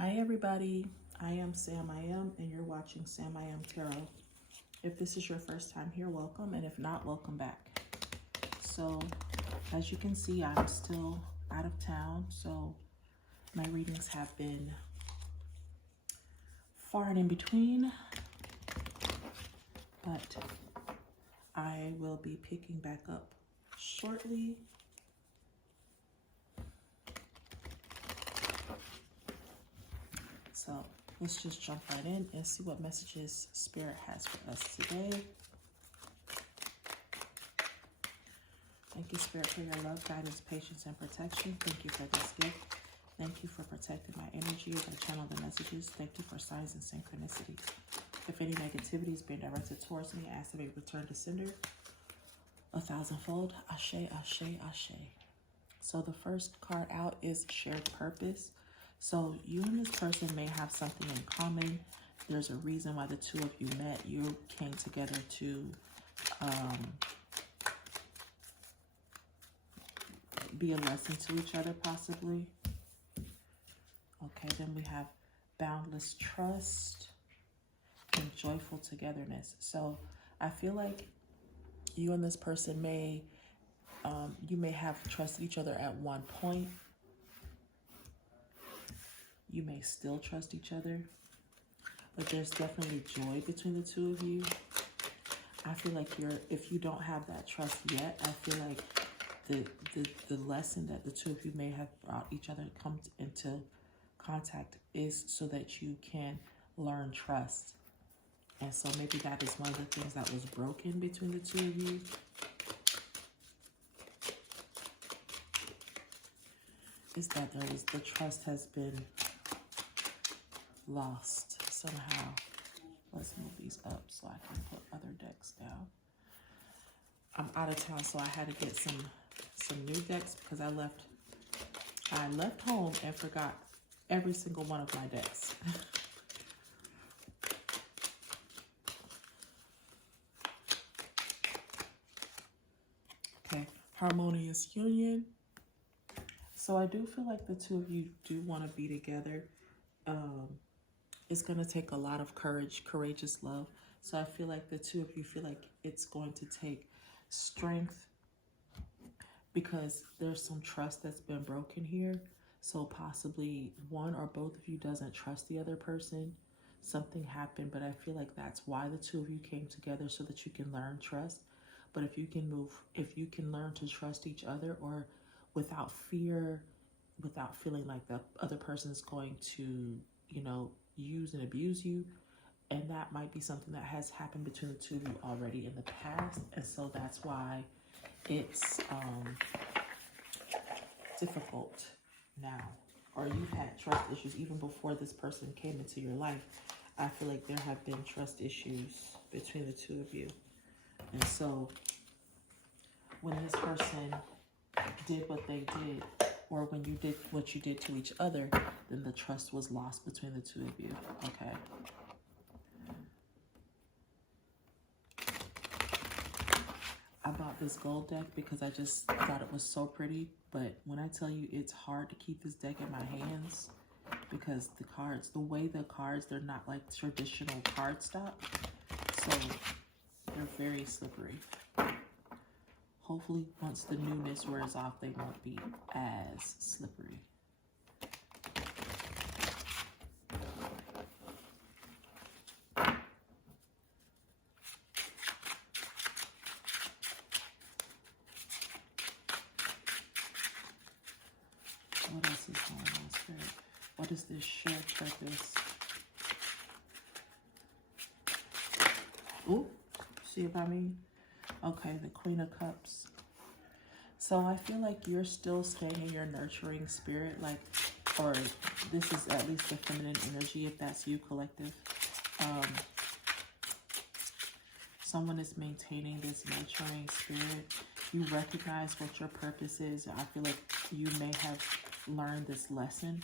Hi everybody, I am Sam I Am, and you're watching Sam I Am Tarot. If this is your first time here, welcome, and if not, welcome back. So, as you can see, I'm still out of town, so my readings have been far and in between, but I will be picking back up shortly. So let's just jump right in and see what messages Spirit has for us today. Thank you, Spirit, for your love, guidance, patience, and protection. Thank you for this gift. Thank you for protecting my energy as I channel the messages. Thank you for signs and synchronicities. If any negativity is being directed towards me, I ask that it return to sender 1,000-fold. Ashe, ashe, ashe. So the first card out is shared purpose. So you and this person may have something in common. There's a reason why the two of you met. You came together to be a lesson to each other, possibly. Okay, then we have boundless trust and joyful togetherness. So I feel like you and this person may, you may have trusted each other at one point. You may still trust each other, but there's definitely joy between the two of you. I feel like if you don't have that trust yet, I feel like the lesson that the two of you may have brought each other come into contact is so that you can learn trust. And so maybe that is one of the things that was broken between the two of you. Is that the trust has been lost somehow. Let's move these up so I can put other decks down. I'm out of town, so I had to get some new decks because I left home and forgot every single one of my decks. Okay, harmonious union. So I do feel like the two of you do want to be together. It's going to take a lot of courage, courageous love. So I feel like the two of you feel like it's going to take strength because there's some trust that's been broken here. So possibly one or both of you doesn't trust the other person. Something happened, but I feel like that's why the two of you came together, so that you can learn trust. But if you can learn to trust each other, or without fear, without feeling like the other person is going to, use and abuse you. And that might be something that has happened between the two of you already in the past. And so that's why it's difficult now. Or you've had trust issues even before this person came into your life. I feel like there have been trust issues between the two of you. And so when this person did what they did, or when you did what you did to each other, then the trust was lost between the two of you. Okay. I bought this gold deck because I just thought it was so pretty. But when I tell you, it's hard to keep this deck in my hands because the way the cards, they're not like traditional cardstock. So they're very slippery. Hopefully, once the newness wears off, they won't be as slippery. What else is going on, Spirit? What is this shared purpose? Ooh, see what I mean? Okay, the Queen of Cups. So I feel like you're still staying in your nurturing spirit, or this is at least the feminine energy, if that's you, collective. Someone is maintaining this nurturing spirit. You recognize what your purpose is. I feel like you may have learned this lesson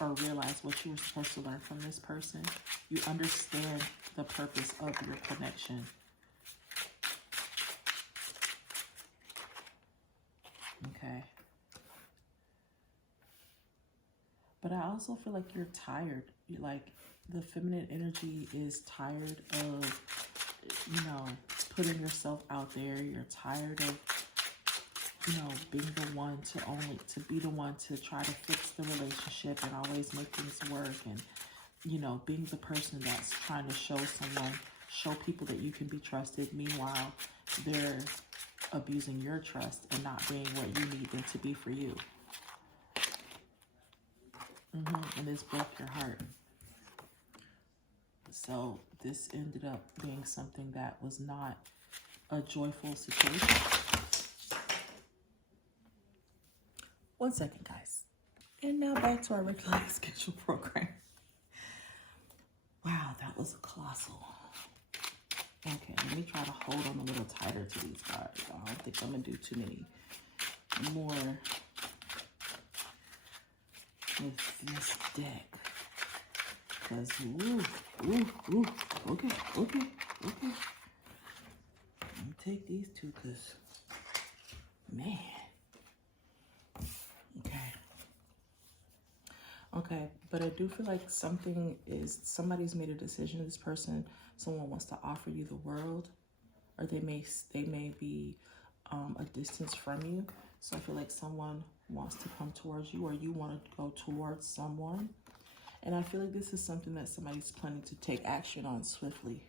or realized what you were supposed to learn from this person. You understand the purpose of your connection. Okay. But I also feel like you're tired. Like the feminine energy is tired of, you know, putting yourself out there. You're tired of, you know, being the one to be the one to try to fix the relationship and always make things work, and, you know, being the person that's trying to show people that you can be trusted. Meanwhile, they're abusing your trust and not being what you need them to be for you. And this broke your heart. So this ended up being something that was not a joyful situation. One second, guys. And now back to our regularly scheduled program. Wow, that was colossal. Okay, let me try to hold on a little tighter to these cards. I don't think I'm going to do too many more with this deck. Because, okay. Let me take these two because, man. Okay, but I do feel like somebody's made a decision. This person, someone wants to offer you the world, or they may be a distance from you. So I feel like someone wants to come towards you, or you want to go towards someone. And I feel like this is something that somebody's planning to take action on swiftly.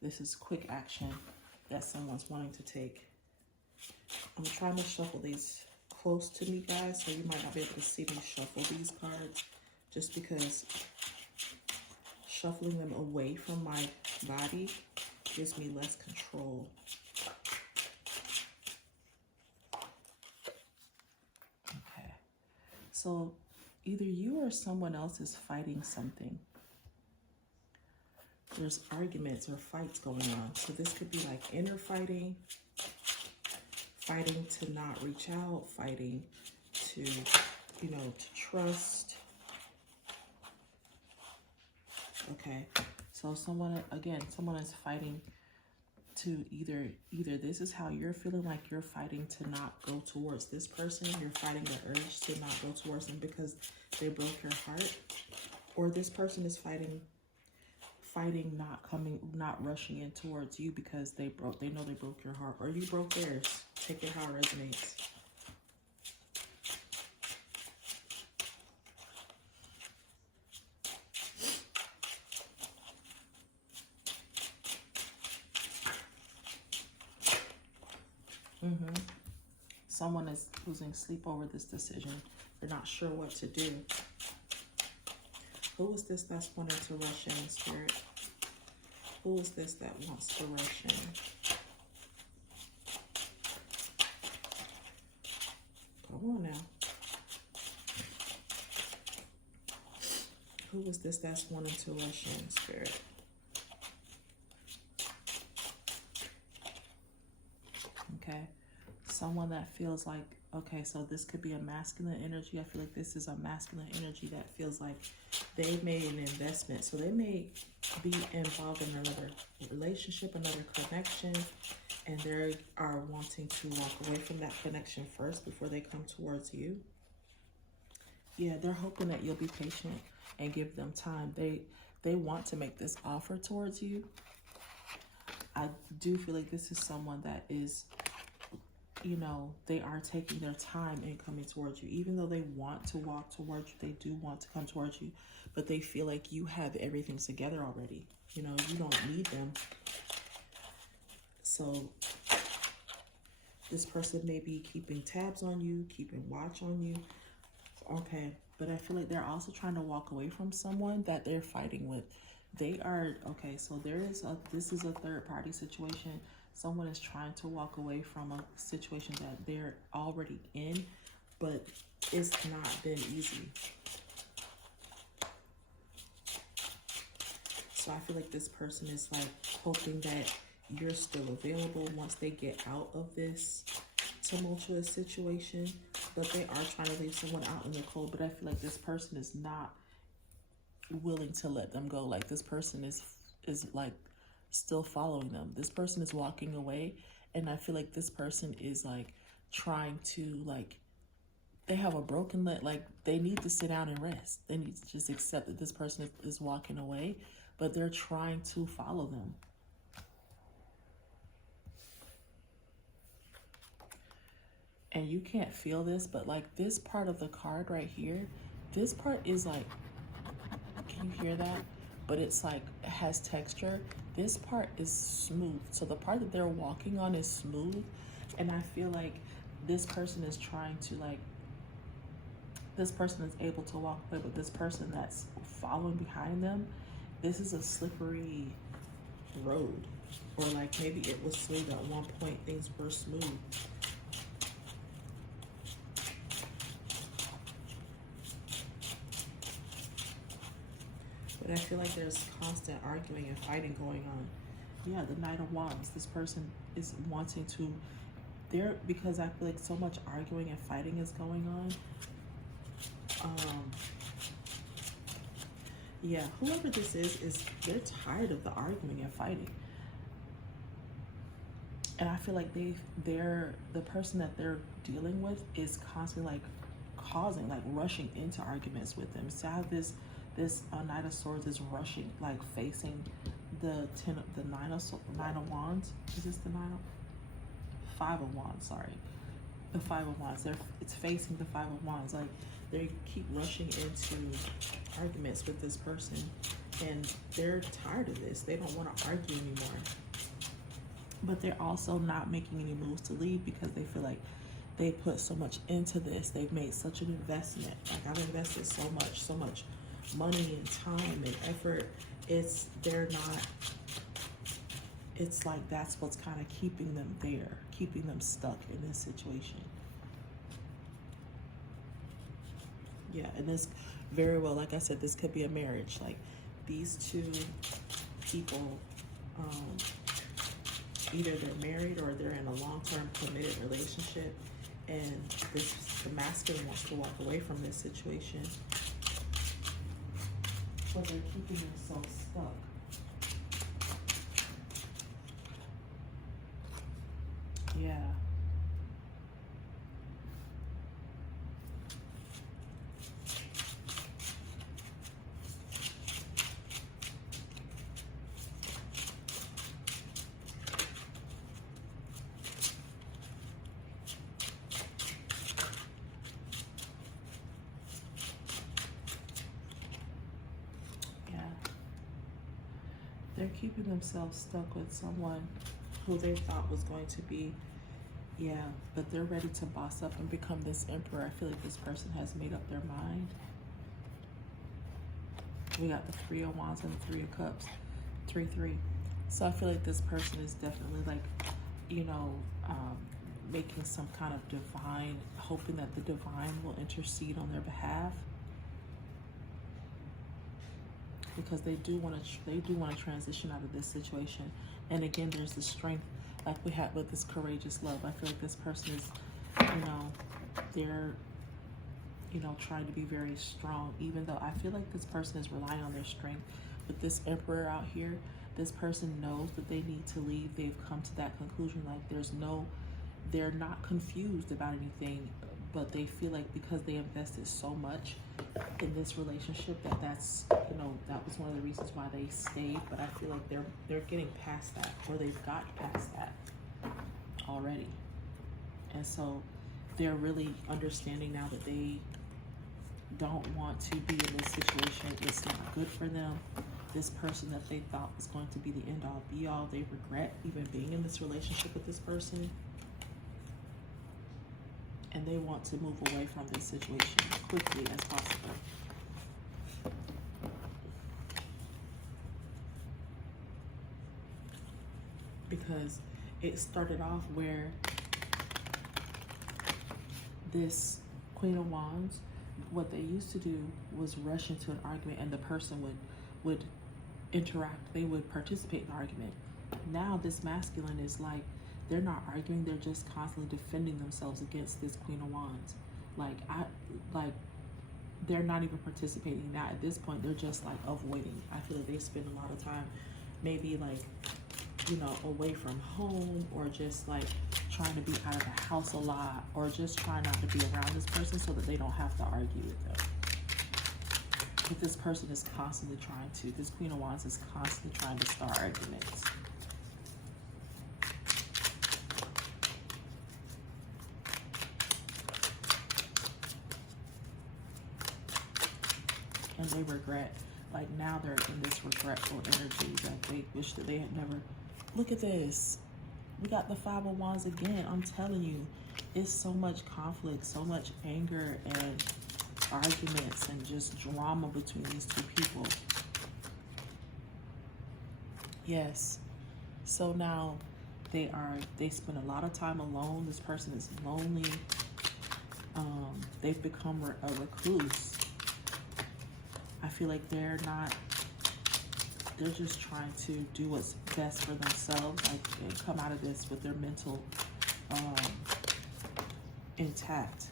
This is quick action that someone's wanting to take. I'm trying to shuffle these close to me, guys, so you might not be able to see me shuffle these cards, just because shuffling them away from my body gives me less control. Okay, so either you or someone else is fighting something. There's arguments or fights going on. So this could be like inner fighting, fighting to not reach out, fighting to, you know, to trust. Okay, so someone is fighting to either this is how you're feeling, like you're fighting to not go towards this person. You're fighting the urge to not go towards them because they broke your heart, or this person is fighting not rushing in towards you because they know they broke your heart, or you broke theirs. Take it how it resonates. Someone is losing sleep over this decision. They're not sure what to do. Who is this that's wanting to rush in, Spirit? Who is this that wants to rush in? Come on now. Who is this that's wanting to rush in, Spirit? Okay. Someone that feels like, okay, so this could be a masculine energy. I feel like this is a masculine energy that feels like they made an investment. So they may be involved in another relationship, another connection, and they are wanting to walk away from that connection first before they come towards you. Yeah, they're hoping that you'll be patient and give them time. They want to make this offer towards you. I do feel like this is someone that is, you know, they are taking their time in coming towards you. Even though they want to walk towards you, they do want to come towards you, but they feel like you have everything together already. You know, you don't need them. So this person may be keeping tabs on you, keeping watch on you. Okay, but I feel like they're also trying to walk away from someone that they're fighting with. They are, okay, so this is a third party situation. Someone is trying to walk away from a situation that they're already in, but it's not been easy. So I feel like this person is like hoping that you're still available once they get out of this tumultuous situation, but they are trying to leave someone out in the cold. But I feel like this person is not willing to let them go. Like this person is like still following them. This person is walking away, and I feel like this person is like trying to like they have a broken leg. Like, they need to sit down and rest. They need to just accept that this person is walking away, but they're trying to follow them. And you can't feel this, but like this part of the card right here, this part is like, can you hear that? But it's like, it has texture. This part is smooth. So the part that they're walking on is smooth. And I feel like this person is trying to like, this person is able to walk away, but this person that's following behind them, this is a slippery road. Or like maybe it was smooth at one point, things were smooth. But I feel like there's constant arguing and fighting going on. Yeah, the Knight of Wands. This person is wanting to, because I feel like so much arguing and fighting is going on. Yeah, whoever this is they're tired of the arguing and fighting. And I feel like the person that they're dealing with is constantly like causing, like rushing into arguments with them. So I have this Knight of Swords is rushing, like facing the Nine of Wands. Is this the Five of Wands? Sorry, the Five of Wands. It's facing the Five of Wands. Like, they keep rushing into arguments with this person, and they're tired of this. They don't want to argue anymore. But they're also not making any moves to leave because they feel like they put so much into this. They've made such an investment. Like, I've invested so much money and time and effort. It's like that's what's kind of keeping them there, keeping them stuck in this situation. Yeah, and this very well, like I said, this could be a marriage. Like, these two people, either they're married or they're in a long-term committed relationship, and the masculine wants to walk away from this situation, but they're keeping themselves stuck. Yeah. They're keeping themselves stuck with someone who they thought was going to be, yeah, but they're ready to boss up and become this emperor. I feel like this person has made up their mind. We got the Three of Wands and the Three of Cups, 3-3. So I feel like this person is definitely like, you know, making some kind of divine, hoping that the divine will intercede on their behalf. Because they do want to transition out of this situation. And again, there's the strength, like we had with this courageous love. I feel like this person is, you know, they're, you know, trying to be very strong, even though I feel like this person is relying on their strength. With this emperor out here, this person knows that they need to leave. They've come to that conclusion. Like, they're not confused about anything, but they feel like because they invested so much in this relationship that's, you know, that was one of the reasons why they stayed. But I feel like they're getting past that, or they've gotten past that already. And so they're really understanding now that they don't want to be in this situation. It's not good for them. This person that they thought was going to be the end all be all, they regret even being in this relationship with this person. And they want to move away from this situation as quickly as possible. Because it started off where this Queen of Wands, what they used to do was rush into an argument, and the person would interact, they would participate in the argument. Now this masculine is like, they're not arguing, they're just constantly defending themselves against this Queen of Wands. Like they're not even participating now. At this point, they're just like avoiding. I feel like they spend a lot of time maybe like, you know, away from home, or just like trying to be out of the house a lot, or just trying not to be around this person so that they don't have to argue with them. But this person is constantly trying to, this Queen of Wands is constantly trying to start arguments. And they regret, like now they're in this regretful energy that they wish that they had never. Look at this. We got the Five of Wands again. I'm telling you, it's so much conflict, so much anger and arguments and just drama between these two people. Yes. So now they spend a lot of time alone. This person is lonely. They've become a recluse. I feel like they're just trying to do what's best for themselves, like, and come out of this with their mental intact.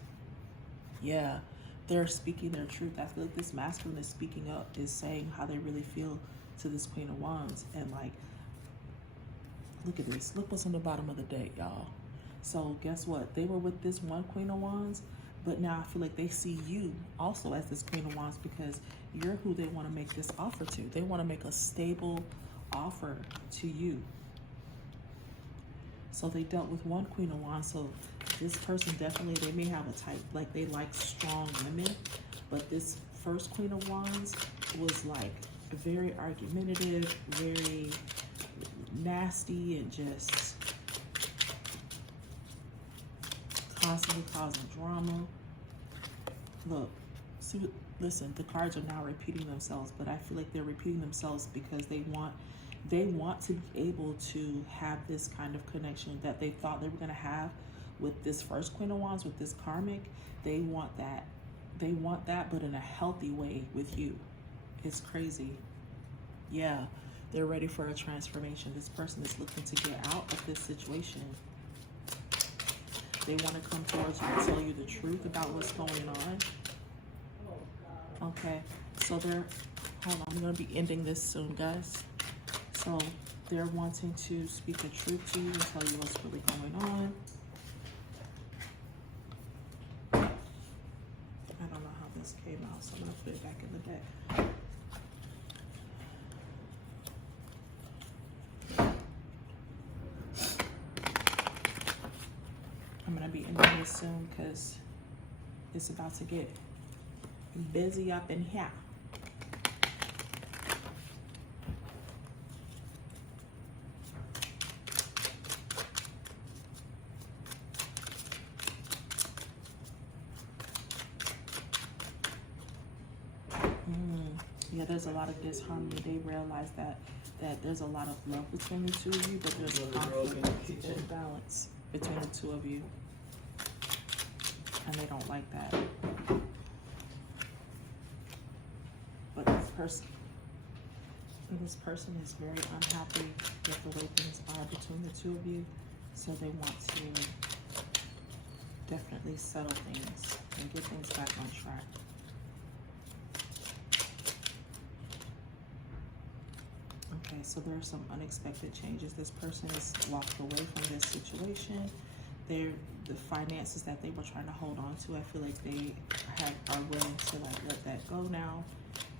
Yeah, they're speaking their truth. I feel like this masculine is speaking up, is saying how they really feel to this Queen of Wands. And like, look at this. Look what's on the bottom of the deck, y'all. So guess what? They were with this one Queen of Wands, but now I feel like they see you also as this Queen of Wands because you're who they want to make this offer to. They want to make a stable offer to you. So they dealt with one Queen of Wands. So this person definitely, they may have a type, like they like strong women. But this first Queen of Wands was like very argumentative, very nasty, and just constantly causing drama. Look, see, listen, the cards are now repeating themselves, but I feel like they're repeating themselves because they want to be able to have this kind of connection that they thought they were going to have with this first Queen of Wands, with this karmic. They want that, but in a healthy way with you. It's crazy. Yeah, they're ready for a transformation. This person is looking to get out of this situation. They want to come towards you and tell you the truth about what's going on. Okay, so hold on, I'm going to be ending this soon, guys. So they're wanting to speak the truth to you and tell you what's really going on. I don't know how this came out, so I'm going to put it back in the deck. I'm going to be ending this soon because it's about to get busy up in here. Yeah, there's a lot of disharmony. They realize that there's a lot of love between the two of you, but there's conflict and imbalance between the two of you. And they don't like that. But this person is very unhappy with the way things are between the two of you. So they want to definitely settle things and get things back on track. Okay, so there are some unexpected changes. This person has walked away from this situation. The finances that they were trying to hold on to, I feel like they are willing to like let that go now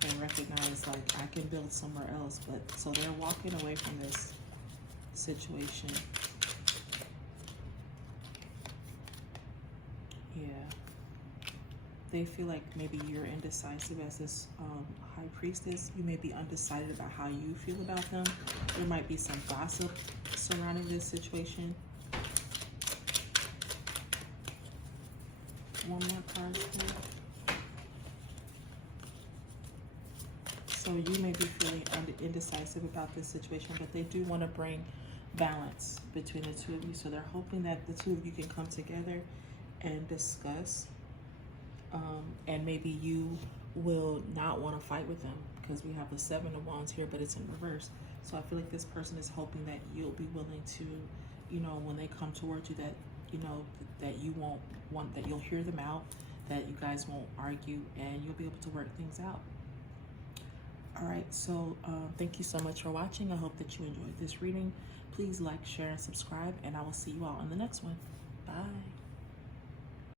and recognize like I can build somewhere else. But so they're walking away from this situation. Yeah. They feel like maybe you're indecisive as this high priestess. You may be undecided about how you feel about them. There might be some gossip surrounding this situation. One more card, please. So you may be feeling indecisive about this situation, but they do want to bring balance between the two of you. So they're hoping that the two of you can come together and discuss. And maybe you will not want to fight with them because we have the Seven of Wands here, but it's in reverse. So I feel like this person is hoping that you'll be willing to, you know, when they come towards you, that, you know, that you won't want, that you'll hear them out, that you guys won't argue, and you'll be able to work things out. All right, so thank you so much for watching. I hope that you enjoyed this reading. Please like, share, and subscribe, and I will see you all in the next one. Bye.